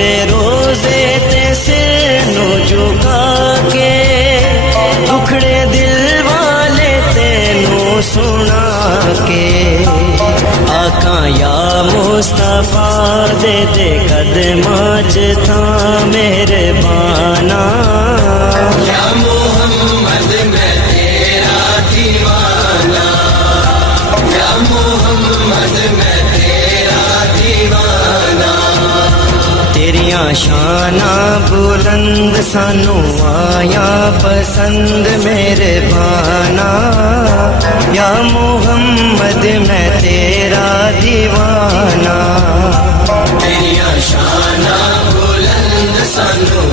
تیرے روزے تے سر نو جھکا کے دکھڑے دل والے تینوں سنا کے آقا یا مصطفیٰ دے دے قدماں چ تھاں مہربانا یا محمد میں تیرا دیوانہ، یا محمد میں تیرا دیوانہ، تیریاں شاناں بلند سانو آیا پسند مہربانا یا محمد میں تیرا دیوانہ تیریاں شاناں بلند سانو